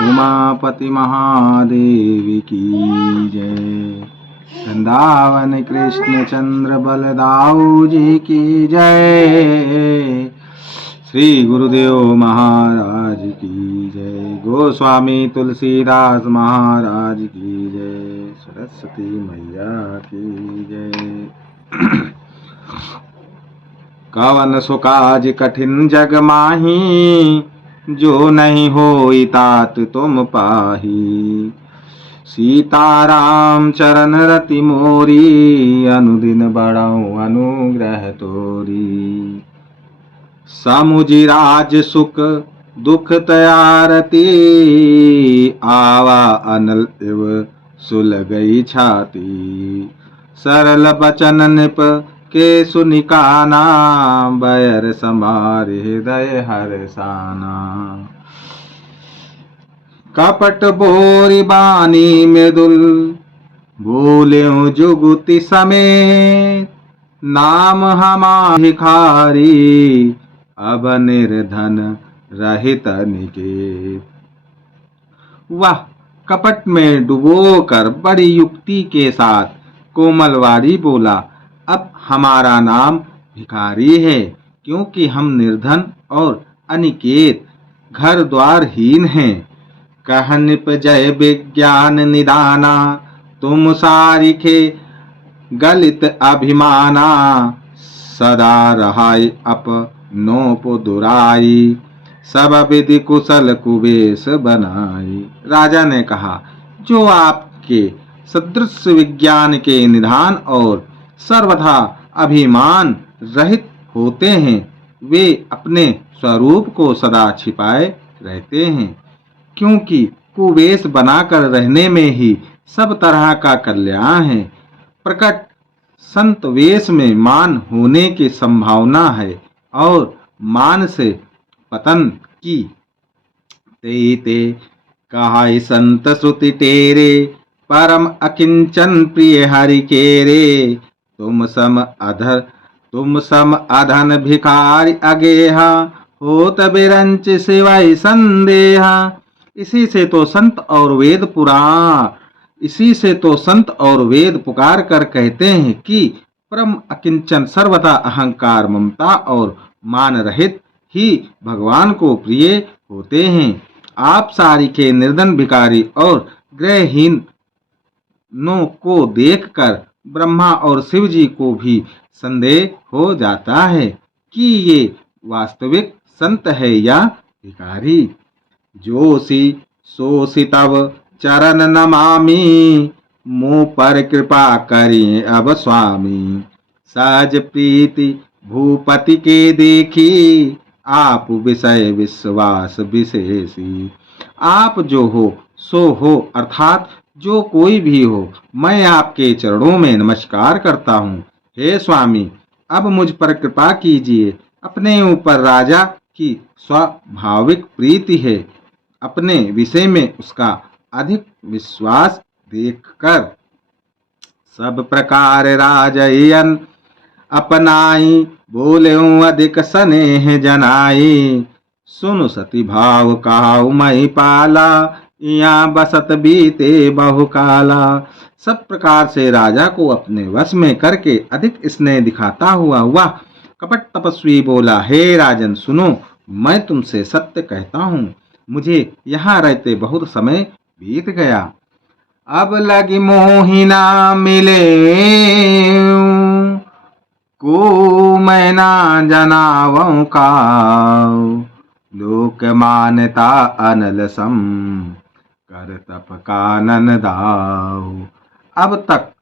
उमापति महादेव की जय। वृंदावन कृष्ण चंद्र बलदाऊ जी की जय। श्री गुरुदेव महाराज की जय। गोस्वामी तुलसीदास महाराज की जय। सरस्वती मैया की जय। कवन सुकाज कठिन जग माही, जो नहीं होई तात तुम पाही। सीताराम चरण रति मोरी, अनुदिन बढ़ाऊं अनुग्रह तोरी। समुझि राज सुख दुख तयारती, आवा अनल इव सुलगई छाती। सरल बचन निप के सुनिकाना, बैर समार हृदय हरसाना। कपट बोरी बानी मृदुल, बोल्यों जुगुति समेत। नाम हमार भिखारी, अब निर्धन रहित निकेत। वह कपट में डुबोकर बड़ी युक्ति के साथ कोमलवाड़ी बोला, अब हमारा नाम भिखारी है, क्योंकि हम निर्धन और अनिकेत घर द्वारहीन हैं। कह निपजय विज्ञान निदाना, तुम सारिखे गलित अभिमाना। सदा रहाई अपनों दुराई, सब विधि कुशल कुबेश बनाई। राजा ने कहा, जो आपके सदृश विज्ञान के निधान और सर्वथा अभिमान रहित होते हैं, वे अपने स्वरूप को सदा छिपाए रहते हैं, क्योंकि कुवेश बनाकर रहने में ही सब तरह का कल्याण है। प्रकट संत वेश में मान होने की संभावना है, और मान से पतन की। ते ते कहाई संत श्रुति तेरे, परम अकिंचन प्रिय हरि केरे। तुम सम अधन भिखारी अगेहा, होत बिरंच सिवाय संदेहा। इसी से तो संत और वेद पुकार कर कहते हैं कि परम अकिंचन सर्वथा अहंकार ममता और मान रहित ही भगवान को प्रिय होते हैं। आप सारिके निर्धन भिखारी और गृहहीनों को देखकर ब्रह्मा और शिव जी को भी संदेह हो जाता है कि ये वास्तविक संत है या भिखारी। जोशी सोसी तब चरण नमामि, मुँह पर कृपा करें अब स्वामी। सहज प्रीति भूपति के देखी, आप विषय विश्वास विशेषी। आप जो हो सो हो, अर्थात जो कोई भी हो, मैं आपके चरणों में नमस्कार करता हूँ। हे स्वामी, अब मुझ पर कृपा कीजिए। अपने ऊपर राजा की स्वाभाविक प्रीति है, अपने विषय में उसका अधिक विश्वास देखकर। सब प्रकार राजयन अपनाई, बोलेऊं अधिक स्नेह जनाई। सुनु सती भाव कहाऊ मई पाला, यहाँ बसत बीते बहुकाला। सब प्रकार से राजा को अपने वश में करके अधिक स्नेह दिखाता हुआ वह कपट तपस्वी बोला, हे राजन सुनो, मैं तुमसे सत्य कहता हूँ, मुझे यहाँ रहते बहुत समय बीत गया। अब लगी मोहिना मिले को मैं ना जनावं का। लोक मान्यता अनल सम, कर तप कानन दाऊ। अब तक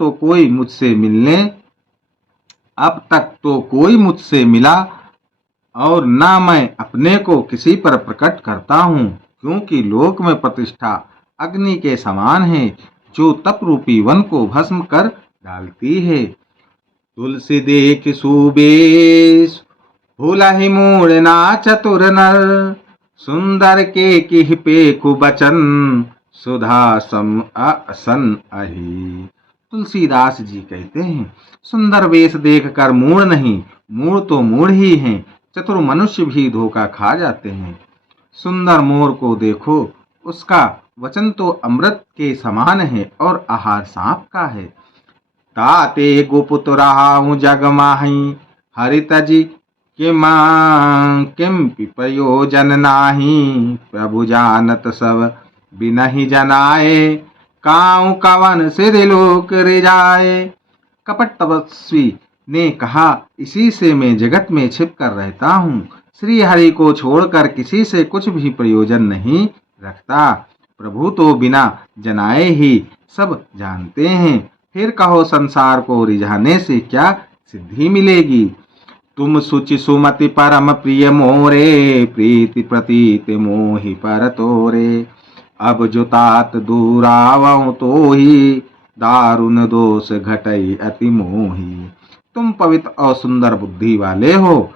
तो कोई मुझसे मिला और ना मैं अपने को किसी पर प्रकट करता हूँ, क्योंकि लोक में प्रतिष्ठा अग्नि के समान है, जो तप रूपी वन को भस्म कर डालती है। तुलसी देख सुबेश, भूलहि मूढ़ ना चतुर नर। सुंदर के किह पेखु बचन, सुधा सम असन अहि। तुलसीदास जी कहते हैं, सुंदर वेश देखकर मूढ़ नहीं, मूढ़ तो मूढ़ ही हैं, चतुर मनुष्य भी धोखा खा जाते हैं। सुंदर मोर को देखो, उसका वचन तो अमृत के समान है और आहार सांप का है। ताते गुप्त रहाऊं जग माही, हरित जी किम प्रयोजन नाही। प्रभु जानत सब बिनहि जनाए, काऊ कवन सिर लोक रिजाए। कपट तपस्वी ने कहा, इसी से मैं जगत में छिप कर रहता हूँ। श्री हरि को छोड़कर किसी से कुछ भी प्रयोजन नहीं रखता। प्रभु तो बिना जनाए ही सब जानते हैं। फिर कहो संसार को रिझाने से क्या सिद्धि मिलेगी। तुम सुचि सुमति परम प्रिय मोरे, प्रीति प्रतीत मोहि पर तोरे। अब जो तात दूरावं तो ही, दारुण दोष घटई अति मोही। तुम पवित्र और सुंदर बुद्धि वाले हो,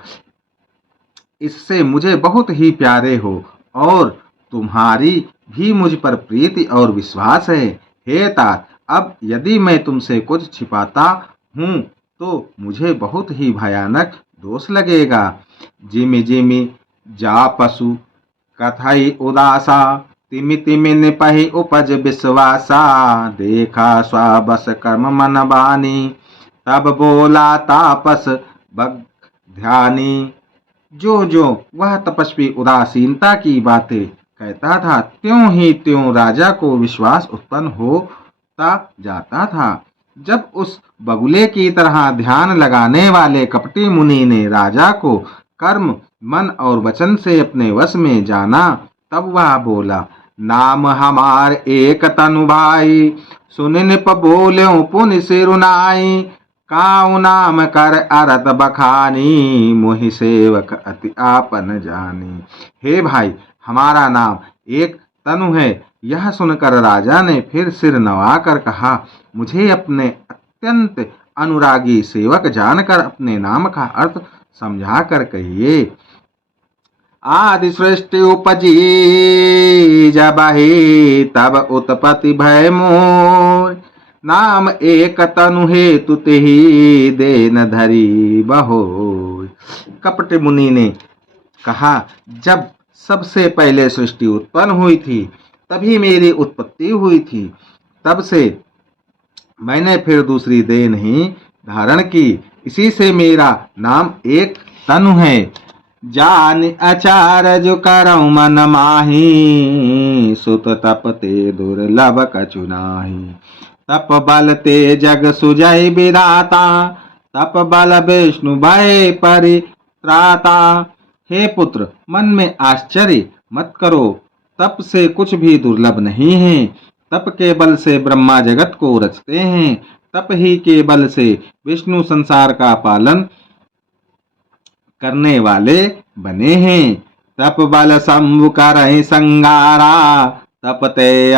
इससे मुझे बहुत ही प्यारे हो, और तुम्हारी भी मुझ पर प्रीति और विश्वास है। हे तात, अब यदि मैं तुमसे कुछ छिपाता हूँ तो मुझे बहुत ही भयानक दोष लगेगा। जिमि जिमि जा पशु कथई उदासा, तिमि तिमि निपहि उपज विश्वासा। देखा स्वाबस कर्म मन बानी, तब बोला तापस भग ध्यानी। जो जो वह तपस्वी उदासीनता की बातें कहता था, त्यों ही त्यों राजा को विश्वास उत्पन्न होता जाता था। जब उस बगुले की तरह ध्यान लगाने वाले कपटी मुनि ने राजा को कर्म, मन और वचन से अपने वश में जाना, तब वह बोला, नाम हमार एक तनु भाई, सुन निप बोल्यों पुनि सिरुनाई। काऊ नाम कर अरत बखानी, मोहि सेवक अति आपन जानी। हे भाई, हमारा नाम एक तनु है। यह सुनकर राजा ने फिर सिर नवाकर कहा, मुझे अपने अत्यंत अनुरागी सेवक जानकर अपने नाम का अर्थ समझा कर कहिए। आदि सृष्टि उपजी जब ही, तब उत्पत्ति भय मोर। नाम एक तनु हेतु तेहि, देन धरी बहोर। कपट मुनि ने कहा, जब सबसे पहले सृष्टि उत्पन्न हुई थी तभी मेरी उत्पत्ति हुई थी। तब से मैंने फिर दूसरी देह नहीं धारण की, इसी से मेरा नाम एक तनु है। जान आचार जो करऊं मन माही, सुत तप ते दुर्लभ कछु नाही। तप बल ते जग सुजय विधाता, तप बल विष्णु भय परित्राता। हे पुत्र, मन में आश्चर्य मत करो, तप से कुछ भी दुर्लभ नहीं है। तप के बल से ब्रह्मा जगत को रचते हैं, तप ही के बल से विष्णु संसार का पालन करने वाले बने हैं। तप बल शंभु करहि संगारा, तपते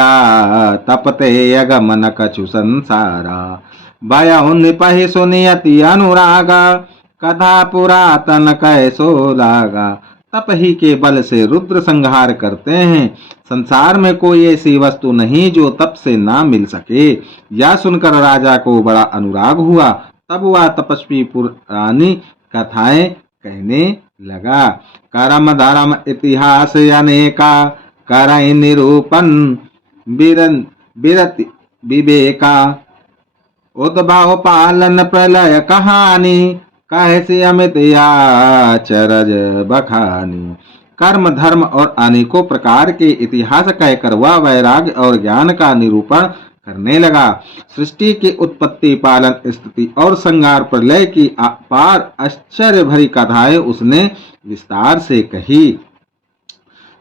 अगमन कछु संसारा। भयउ निपहि सुनि अति अनुरागा, कथा पुरातन कैसो लागा। तप ही के बल से रुद्र संहार करते हैं। संसार में कोई ऐसी वस्तु नहीं जो तप से ना मिल सके। यह सुनकर राजा को बड़ा अनुराग हुआ। तब वह तपस्वी पुरानी कथाएं कहने लगा। कर्म धर्म इतिहास अनेका, करहि निरूपण बिरति विवेका। उद्भव पालन प्रलय कहानी, कहसी अमित आचरज बखानी। कर्म धर्म और अनेकों प्रकार के इतिहास कहकर वह वैराग्य और ज्ञान का निरूपण करने लगा। सृष्टि की उत्पत्ति, पालन, स्थिति और संहार, प्रलय की अपार आश्चर्य भरी कथाएं उसने विस्तार से कही।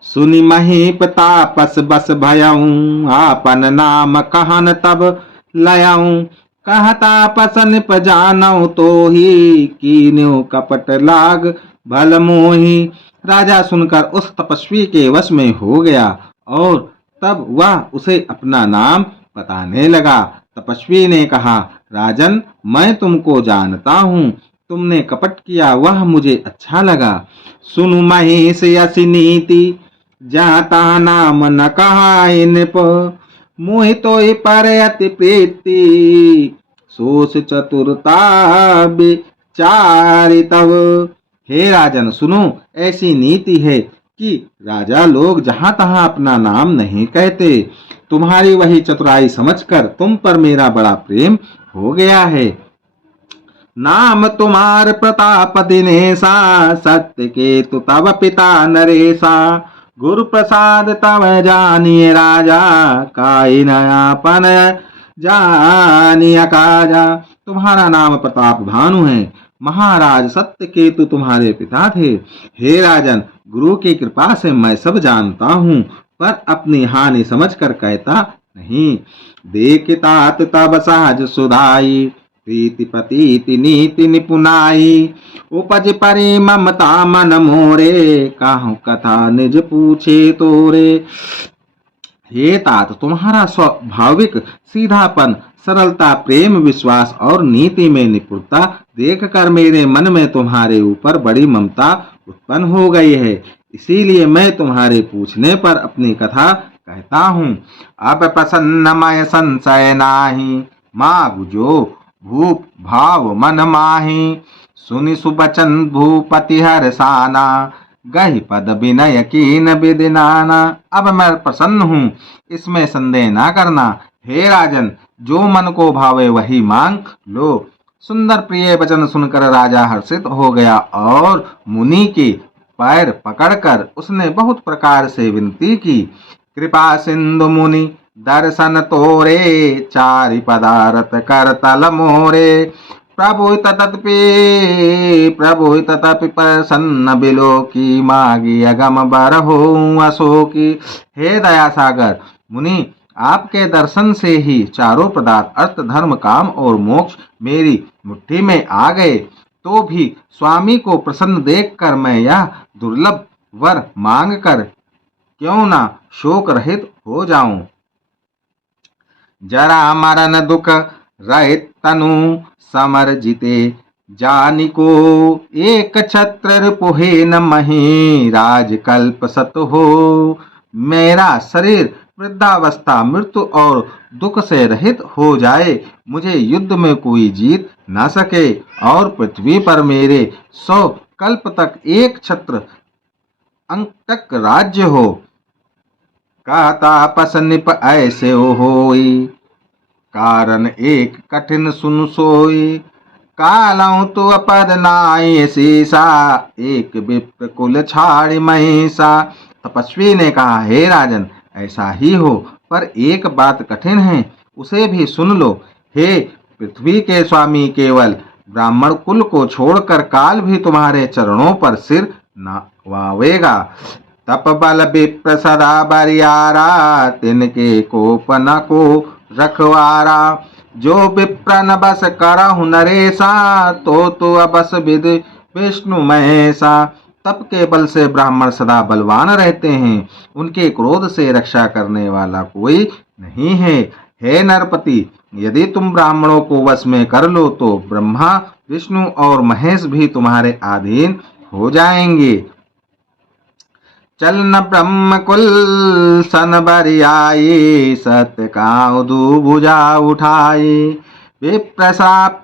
सुनि महीप तापस बस भयऊं, आपन नाम कहन तब लयऊं। कह तापस निप जानऊ तो ही, कीन्यू कपट लाग भल मोही। राजा सुनकर उस तपस्वी के वश में हो गया और तब वह उसे अपना नाम बताने लगा। तपस्वी ने कहा, राजन, मैं तुमको जानता हूँ, तुमने कपट किया वह मुझे अच्छा लगा। सुनु महेश यसी नीति, जाता नाम न कहाई निप। मोहि तोहि पर अति प्रीति, सोच चतुरता विचारि तव। हे राजन, सुनो, ऐसी नीति है कि राजा लोग जहां तहां अपना नाम नहीं कहते। तुम्हारी वही चतुराई समझकर तुम पर मेरा बड़ा प्रेम हो गया है। नाम तुम्हार प्रताप दिनेशा, सत्य के तु तब पिता नरेशा। गुरु प्रसाद तब जानिए राजा, काई नयापन जानिया काजा। तुम्हारा नाम प्रताप भानु है, महाराज सत्य केतु तुम्हारे पिता थे। हे राजन, गुरु की कृपा से मैं सब जानता हूँ, पर अपनी हानि समझकर कहता नहीं। देखतात तब सहज सुधाई, प्रीति पतीति नीति निपुनाई। उपज परे ममता मन मोरे, काहू कथा निज पूछे तोरे। हे तात, तुम्हारा स्वाभाविक सीधापन, सरलता, प्रेम, विश्वास और नीति में निपुणता देखकर मेरे मन में तुम्हारे ऊपर बड़ी ममता उत्पन्न हो गई है। इसीलिए मैं तुम्हारे पूछने पर अपनी कथा कहता हूँ। अब प्रसन्न मय संशय नाही, मागु जो भूप भाव मन माही। सुनि सुबचन भूपति हर्षाना, गहि पद विनय कीन विधि नाना। अब मैं प्रसन्न हूँ, इसमें संदेह ना करना। हे राजन, जो मन को भावे वही मांग लो। सुंदर प्रिय वचन सुनकर राजा हर्षित हो गया और मुनि के पैर पकड़कर उसने बहुत प्रकार से विनती की। कृपा सिंधु मुनि दर्शन तोरे, चारि पदारथ कर तल मोरे। प्रभु ततपि प्रसन्न बिलो की, मागी अगम बर हो अशोकी। हे दया सागर मुनि, आपके दर्शन से ही चारों पदार्थ अर्थ धर्म काम और मोक्ष मेरी मुट्ठी में आ गए। तो भी स्वामी को प्रसन्न देखकर मैं यह दुर्लभ वर मांग कर क्यों ना शोक रहित हो जाऊं। जरा मरण दुख रहित तनु, समर जीते जानिको। एक छत्र रिपुहे न मही, राजकल्प सत हो। मेरा शरीर वृद्धावस्था, मृत्यु और दुख से रहित हो जाए, मुझे युद्ध में कोई जीत न सके और पृथ्वी पर मेरे 100 कल्प तक एक छत्र अंतक राज्य हो। कहता पस निप ऐसे होई, कारण एक कठिन सुन सोई। कालऊ तो अपद नाई सीसा, एक विप्र कुल छाड़ी महिषा। तपस्वी ने कहा, हे राजन, ऐसा ही हो, पर एक बात कठिन है, उसे भी सुन लो। हे पृथ्वी के स्वामी, केवल ब्राह्मण कुल को छोड़कर काल भी तुम्हारे चरणों पर सिर नवावेगा। तप बल विप्र सदा बरियारा, तिनके कोप न को रखवारा। जो विप्र न बस करहु नरेशा, तो अबस विधि विष्णु महेशा। तप के बल से ब्राह्मण सदा बलवान रहते हैं, उनके क्रोध से रक्षा करने वाला कोई नहीं है। हे नरपति, यदि तुम ब्राह्मणों को वश में कर लो तो ब्रह्मा विष्णु और महेश भी तुम्हारे अधीन हो जाएंगे। चलन ब्रह्म कुल सन बरियाई, सत्य काउ दू भुजा उठाई। विप्रश्राप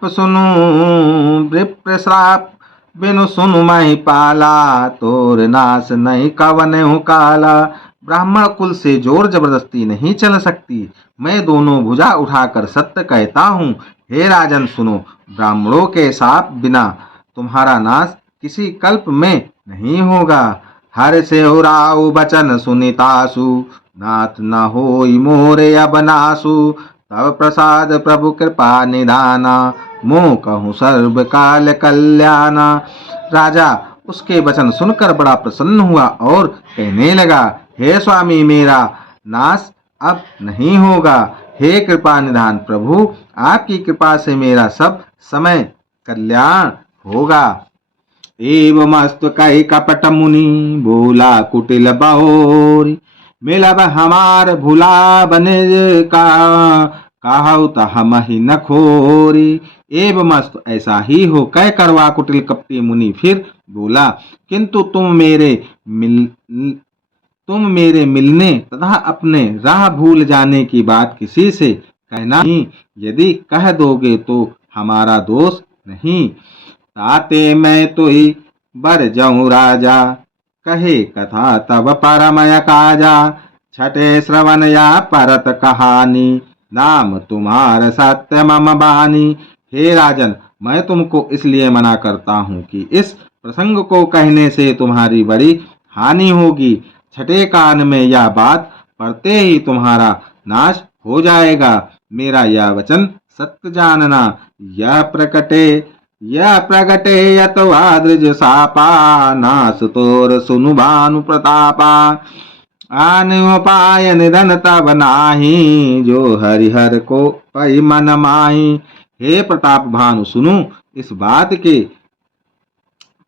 बिनु सुनु मही पाला, तोर नाश नहीं कवन काला। ब्राह्मण कुल से जोर जबरदस्ती नहीं चल सकती, मैं दोनों भुजा उठाकर सत्य कहता हूँ। हे राजन सुनो, ब्राह्मणों के शाप बिना तुम्हारा नाश किसी कल्प में नहीं होगा। हर से राउ बचन सुनितासु, नाथ न होई मोरे अब नासु। तब प्रसाद प्रभु कृपा निधाना, मोह कहूँ सर्व काल कल्याणा। राजा उसके वचन सुनकर बड़ा प्रसन्न हुआ और कहने लगा, हे स्वामी, मेरा नाश अब नहीं होगा। हे कृपा निधान प्रभु, आपकी कृपा से मेरा सब समय कल्याण होगा। एवमस्तु कहि कपट मुनि, बोला कुटिल बहोरी। मिलब हमार भुला बनिज का, कहु तह ही न खोरी। एवमस्तु ऐसा ही हो, कह करवा कुटिल कपटी मुनि फिर बोला, किंतु तुम मेरे मिलने तथा अपने राह भूल जाने की बात किसी से कहना नहीं। यदि कह दोगे तो हमारा दोष नहीं। ताते मैं तो ही बर जाऊं राजा, कहे कथा तब परमय काजा, छठे श्रवण या परत कहानी, नाम तुम्हार सत्य मम बानी। हे राजन, मैं तुमको इसलिए मना करता हूँ कि इस प्रसंग को कहने से तुम्हारी बड़ी हानि होगी। छठे कान में यह बात पढ़ते ही तुम्हारा नाश हो जाएगा। मेरा यह वचन सत्य जानना। यह प्रगटे यतवा द्विज सापा, नास तोर सुनु भानु प्रतापा। आन उपाय निधन तब नाही, जो हरिहर को पै मन माही। हे प्रताप भानु, सुनो, इस बात के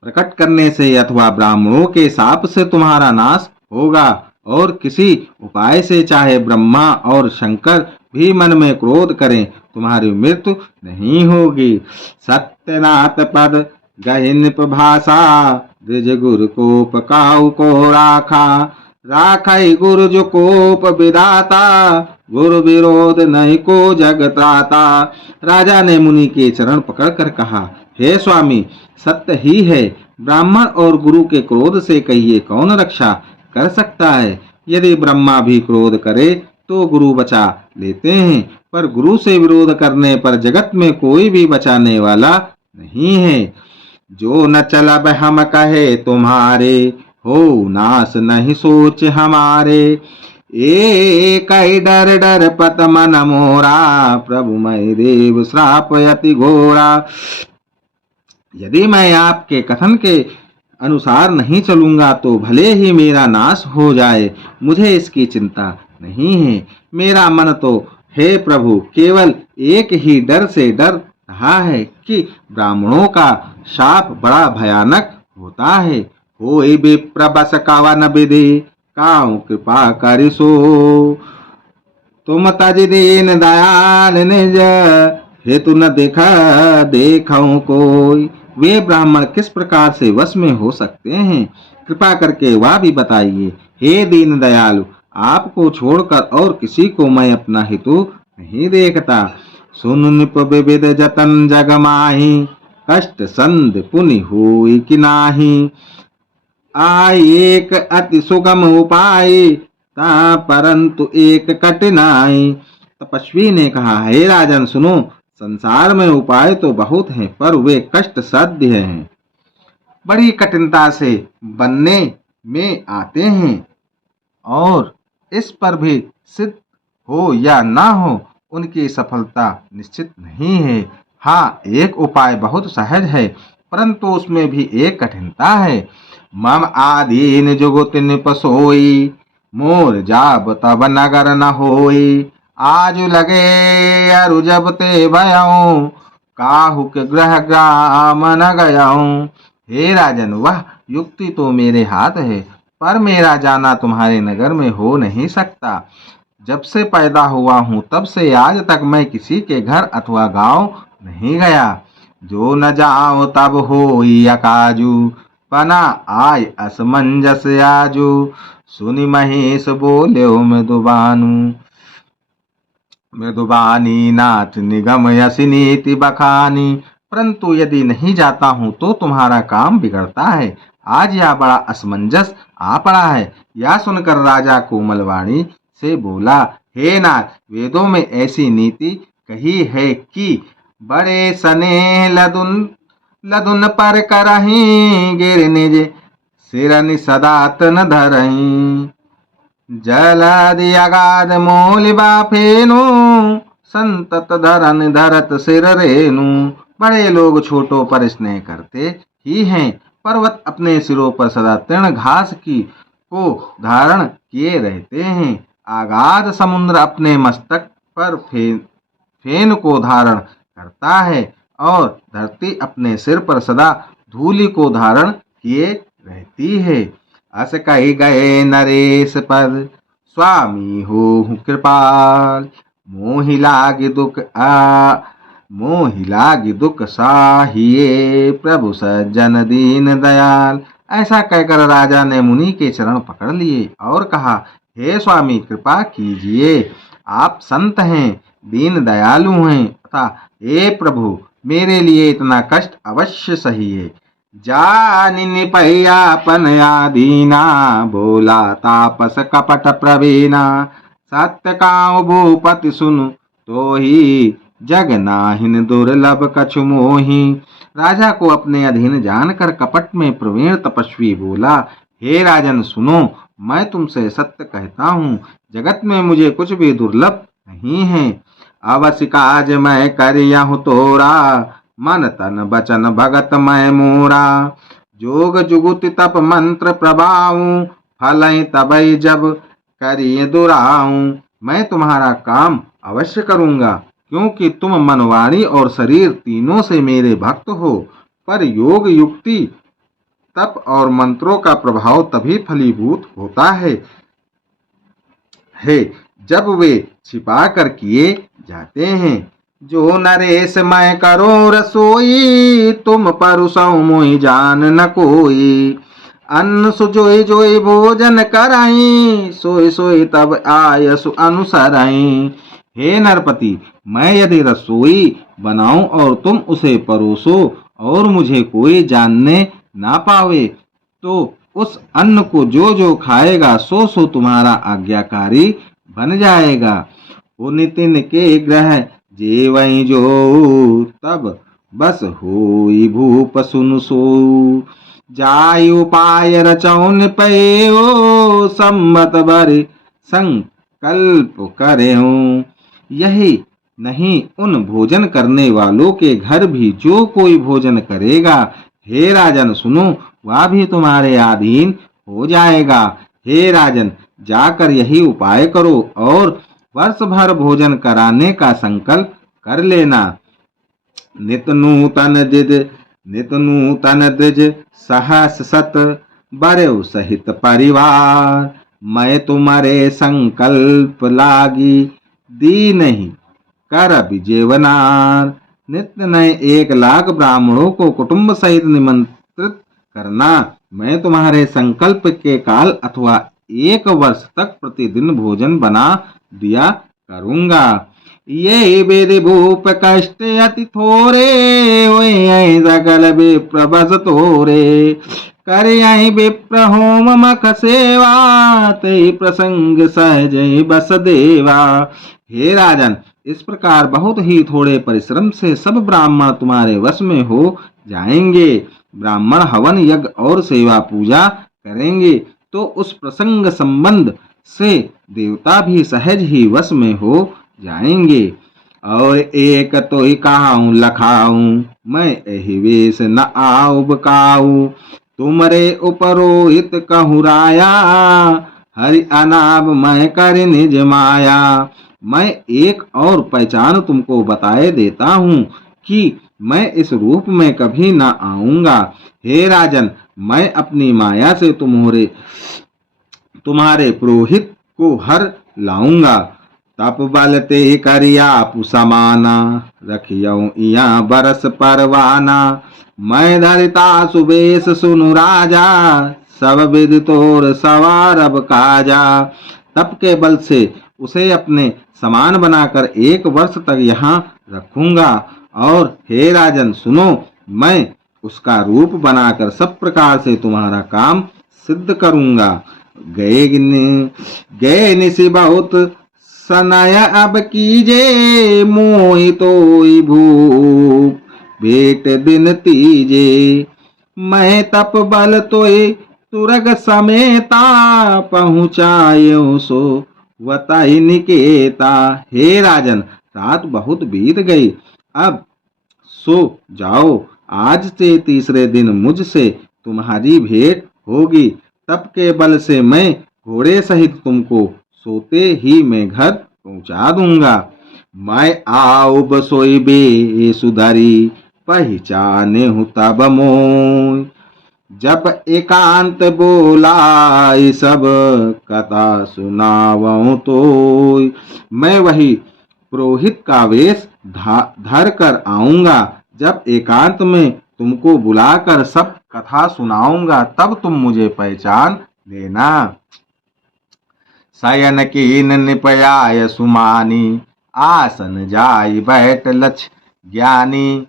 प्रकट करने से अथवा ब्राह्मणों के शाप से तुम्हारा नाश होगा, और किसी उपाय से चाहे ब्रह्मा और शंकर भी मन में क्रोध करें, तुम्हारी मृत्यु नहीं होगी। सत्यनाथ पद गहिन भाषा, द्विज गुरु कोप काहू को राखा। राखई गुरु जो कोप विदाता, गुरु विरोध नहीं को जग त्राता। राजा ने मुनि के चरण पकड़कर कहा, हे स्वामी, सत्य ही है। ब्राह्मण और गुरु के क्रोध से कहिए कौन रक्षा कर सकता है। यदि ब्रह्मा भी क्रोध करे तो गुरु बचा लेते हैं, पर गुरु से विरोध करने पर जगत में कोई भी बचाने वाला नहीं है। जो न चलब हम कहे तुम्हारे, हो नाश नहीं सोच हमारे। एक डर डर पत मन मोरा, प्रभु मैं देव श्राप अति घोरा। यदि मैं आपके कथन के अनुसार नहीं चलूंगा तो भले ही मेरा नाश हो जाए, मुझे इसकी चिंता नहीं है। मेरा मन तो हे प्रभु केवल एक ही डर से डर रहा है कि ब्राह्मणों का शाप बड़ा भयानक होता है। होई विप्र बस कवन विधि, काहू कृपा करिसो। तुम तज दीन दयाल निज, हेतु न देखऊं कोई। वे ब्राह्मण किस प्रकार से वश में हो सकते हैं, कृपा करके वह भी बताइए। हे दीन दयालु, आपको छोड़कर और किसी को मैं अपना हेतु नहीं देखता। सुन निप विविध जतन जग माही, कष्ट संध पुनि हुई कि नाही। आई एक अति सुगम उपाय, ता परंतु एक कठिनाई। तपस्वी ने कहा, हे राजन सुनो, संसार में उपाय तो बहुत हैं, पर वे कष्ट साध्य हैं, बड़ी कठिनता से बनने में आते हैं, और इस पर भी सिद्ध हो या ना हो उनकी सफलता निश्चित नहीं है। हाँ, एक उपाय बहुत सहज है, परंतु उसमें भी एक कठिनता है। मम आधीन जुगुत निप सोई, मोर जाब तब नगर न होई। आज लगे अरु जब ते भयऊं, काहू के ग्रह ग्राम न गयाऊं। हे राजन, वह युक्ति तो मेरे हाथ है, पर मेरा जाना तुम्हारे नगर में हो नहीं सकता। जब से पैदा हुआ हूँ तब से आज तक मैं किसी के घर अथवा गांव नहीं गया। जो न जाओ तब होई अकाजू, पना आय असमंजस आजू। सुनि महेश बोले मृदुबानी, नाथ निगम यसी नीति बखानी। परंतु यदि नहीं जाता हूँ तो तुम्हारा काम बिगड़ता है। आज यह बड़ा असमंजस आ पड़ा है। यह सुनकर राजा कोमलवाणी से बोला, हे नाथ, वेदों में ऐसी नीति कही है कि बड़े स्नेह लदुन पर करहीं, गिर निज सिरनि सदा तन धरहीं। जलधि अगाध मोलिबा फेनु, संतत धरन धरत सिर रेनु। बड़े लोग छोटों पर स्नेह करते ही हैं, पर्वत अपने सिरों पर सदा तृण घास की को धारण किए रहते हैं। आगाध समुद्र अपने मस्तक पर फेन को धारण करता है, और धरती अपने सिर पर सदा धूलि को धारण किए रहती है। अस कही गए नरेश पद, स्वामी हो कृपाल। मोहि लागी दुख साहिए, प्रभु सज्जन दीन दयाल। ऐसा कहकर राजा ने मुनि के चरण पकड़ लिए और कहा, हे स्वामी, कृपा कीजिए। आप संत हैं, दीन दयालु हैं, तथा हे प्रभु, मेरे लिए इतना कष्ट अवश्य सहिए। जानि निपयापन आदीना, बोला तापस कपट प्रवीणा। सत्य काहु भूपति सुनु तो ही, जग नाहिन दुर्लभ कछु मोही। राजा को अपने अधीन जानकर कपट में प्रवीण तपस्वी बोला, हे राजन सुनो, मैं तुमसे सत्य कहता हूँ, जगत में मुझे कुछ भी दुर्लभ नहीं है। अवश्य काज मैं करियहु तोरा, मन तन बचन भगत मैं मोरा। जोग जुगुति तप मंत्र प्रभाऊं, फलहि तबई जब करिए दुराऊं। मैं तुम्हारा काम अवश्य करूंगा, क्योंकि तुम मन वाणी और शरीर तीनों से मेरे भक्त हो। पर योग युक्ति तप और मंत्रों का प्रभाव तभी फलीभूत होता है जब वे छिपा कर किए जाते हैं। जो नरेश मैं करो रसोई, तुम परुसौ मोहि जान न कोई। अन्न सुजोई जोई भोजन कराई, सोई सोई तब आयसु अनुसराई। हे नरपति, मैं यदि रसोई बनाऊं और तुम उसे परोसो और मुझे कोई जानने ना पावे, तो उस अन्न को जो जो खाएगा सो सो तुम्हारा आज्ञाकारी बन जाएगा। ओ नितिन के ग्रह जेवई जो, तब बस होई भूप सुन सो। जाय उपाय रचौन पयो, सम्मत भर संकल्प करे हूँ। यही नहीं, उन भोजन करने वालों के घर भी जो कोई भोजन करेगा, हे राजन सुनो, वह भी तुम्हारे अधीन हो जाएगा। हे राजन, जाकर यही उपाय करो और वर्ष भर भोजन कराने का संकल्प कर लेना। नित नूतन द्विज सहस सत, बरऊ सहित परिवार। मैं तुम्हारे संकल्प लागी, दी नहीं कर विजेवनार। नित्य नए 1,00,000 ब्राह्मणों को कुटुंब सहित निमंत्रित करना। मैं तुम्हारे संकल्प के काल अथवा 1 वर्ष तक प्रतिदिन भोजन बना दिया करूंगा। ये विधि भूप कष्ट अति थोरे, हुए सकल विप्र बस तोरे। कर विप्र होम मख सेवा, ते प्रसंग सहज बस देवा। हे राजन, इस प्रकार बहुत ही थोड़े परिश्रम से सब ब्राह्मण तुम्हारे वश में हो जाएंगे। ब्राह्मण हवन यज्ञ और सेवा पूजा करेंगे तो उस प्रसंग संबंध से देवता भी सहज ही वश में हो जाएंगे। और एक तो ही कहाऊं लखाऊं, मैं यही वेश न आऊ बकाऊ। तुमरे उपरोहित कहूँ राया, हरि अनाब मैं कर निज माया। मैं एक और पहचान तुमको बताए देता हूँ कि मैं इस रूप में कभी न आऊंगा। हे राजन, मैं अपनी माया से तुम्हारे पुरोहित को हर लाऊंगा। तप बल ते करिया पुसमाना, रखियऊ इया बरस परवाना। मैं धरिता सुबेश सुनु राजा, सब विधि तोर सवार अब काजा। तप के बल से उसे अपने समान बनाकर 1 वर्ष तक यहाँ रखूंगा। और हे राजन सुनो, मैं उसका रूप बनाकर सब प्रकार से तुम्हारा काम सिद्ध करूंगा। गए निशि बहुत सनय अब कीजे, मोहि तोई भूप भेट दिन तीजे। मैं तप बल तोय तुरग समेता, पहुँचायो सो वतहि निकेता। हे राजन, रात बहुत बीत गई, अब सो जाओ। आज से तीसरे दिन मुझसे तुम्हारी भेंट होगी। तप के बल से मैं घोड़े सहित तुमको सोते ही मैं घर पहुंचा दूंगा। मैं आओ बसोई बे सुधरी, पहचाने हूँ तब मोय। जब एकांत बोला सब, कथा सुनावऊं तो। मैं वही पुरोहित का वेश धर कर आऊंगा। जब एकांत में तुमको बुलाकर सब कथा सुनाऊंगा, तब तुम मुझे पहचान लेना। शयन कीन निपयाय सुमानी, आसन जाई बैठ लक्ष्य ज्ञानी।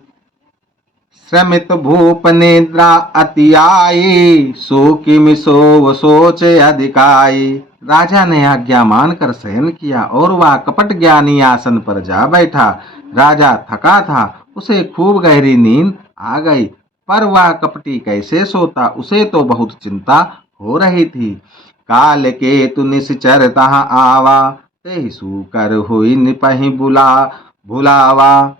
श्रमित भूप निद्रा अति आई, सो किम सोव सोच अधिकाई। राजा ने आज्ञा मानकर शयन किया और वह कपट ज्ञानी आसन पर जा बैठा। राजा थका था, उसे खूब गहरी नींद आ गई, पर वह कपटी कैसे सोता, उसे तो बहुत चिंता हो रही थी। काल केतु निश्चर तहाँ आवा, तेहि सूकर हुई निपहि भुलावा।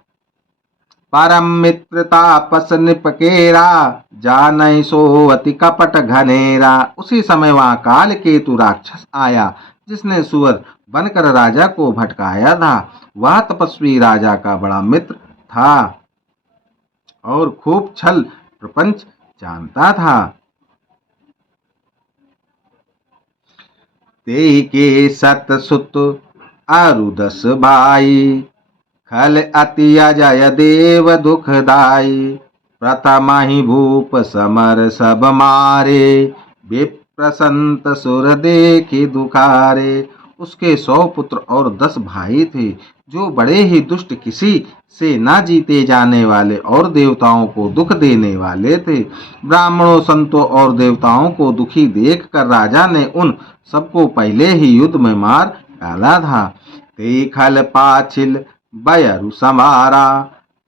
परम मित्र तापस निपकेरा, जानई सो अति कपट घनेरा। उसी समय वहां काल केतु राक्षस आया, जिसने सुअर बनकर राजा को भटकाया था। वह तपस्वी राजा का बड़ा मित्र था और खूब छल प्रपंच जानता था। ते के सत सुत अरुदस भाई, खल अति अजय देव दुखदाई। प्रथम ही भूप समर सब मारे, विप्रसंत सुर देखी दुखारे। उसके 100 पुत्र और 10 भाई थे, जो बड़े ही दुष्ट, किसी से न जीते जाने वाले और देवताओं को दुख देने वाले थे। ब्राह्मणों, संतों और देवताओं को दुखी देखकर राजा ने उन सबको पहले ही युद्ध में मार डाला था। ते खल पाछिल बयरु समारा,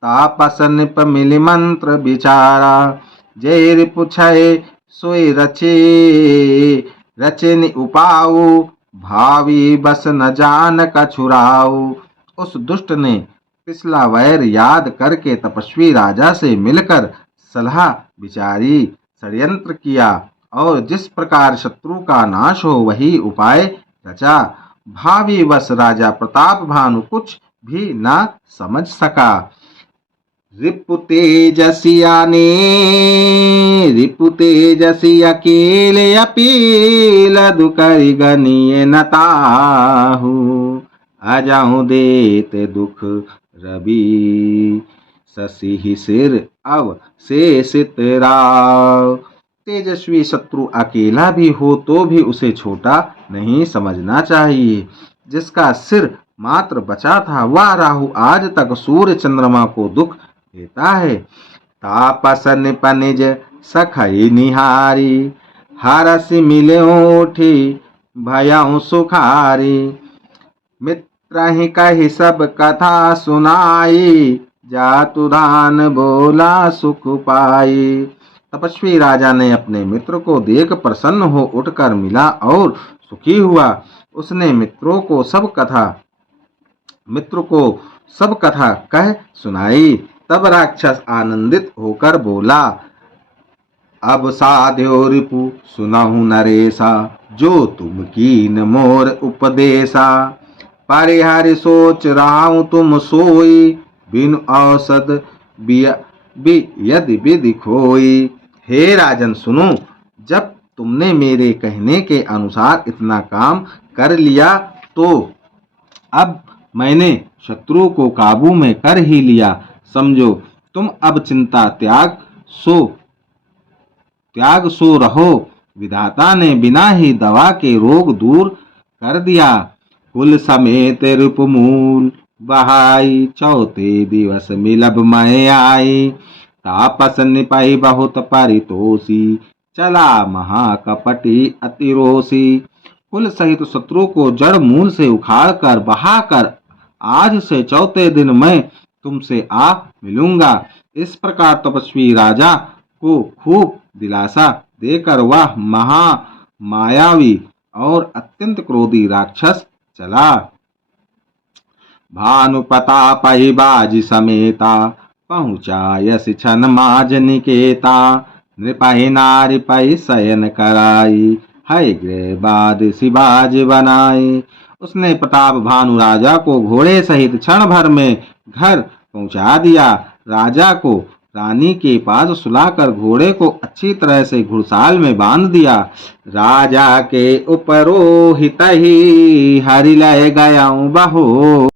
तापस निप मिलि मंत्र विचारा। जय रिपुछय सोई रचिन उपाऊ, भावी बस न जान कछुराऊ। उस दुष्ट ने पिछला वैर याद करके तपस्वी राजा से मिलकर सलाह विचारी, षड्यंत्र किया और जिस प्रकार शत्रु का नाश हो वही उपाय रचा। भावी वश राजा प्रताप भानु कुछ भी न समझ सका। रिपु तेजसी अकेले अपील, दुकरि गनीय न ताहू। अजाहू देते दुख रवि, शशि सिर अवशेषित राव। तेजस्वी शत्रु अकेला भी हो तो भी उसे छोटा नहीं समझना चाहिए। जिसका सिर मात्र बचा था, वह राहु आज तक सूर्य चंद्रमा को दुख देता है। तापस निप निज सखई निहारी, हरसि मिले उठी भयउ सुखारी। मित्र ही कही सब कथा सुनाई, जातु दान बोला सुख पाई। तपस्वी राजा ने अपने मित्र को देख प्रसन्न हो उठकर मिला और सुखी हुआ। उसने मित्र को सब कथा कह सुनाई। तब राक्षस आनंदित होकर बोला, अब साध्यो रिपु सुनहु नरेशा, जो तुम कीन मोर उपदेशा। परिहरि सोच राहु तुम सोई, बिनु औषध यदि विधि खोई। हे राजन सुनो, जब तुमने मेरे कहने के अनुसार इतना काम कर लिया तो अब मैंने शत्रु को काबू में कर ही लिया। समझो, तुम अब चिंता त्याग सो रहो। विधाता ने बिना ही दवा के रोग दूर कर दिया। कुल समेत रूपमूल बहाई, चौथे दिवस मिलब मैं आई। तापस निपहि बहुत परितोषी, चला महाकपटी अतिरोषी। कुल सहित शत्रु को जड़ मूल से उखाड़ कर बहाकर आज से चौथे दिन मैं तुमसे आ मिलूंगा। इस प्रकार तपस्वी राजा को खूब दिलासा देकर वह महामायावी और अत्यंत क्रोधी राक्षस चला। भानुप्रतापहि बाजी समेता, पहुँचा यश छन माज निकेता। नृपहि नारी पहि शयन कराई, है गृह बाद शिवाज बनाई। उसने प्रताप भानु राजा को घोड़े सहित क्षण भर में घर पहुंचा दिया। राजा को रानी के पास सुलाकर घोड़े को अच्छी तरह से घुड़साल में बांध दिया। राजा के उपरोहित ही हरि लय गयाऊं बहोरी।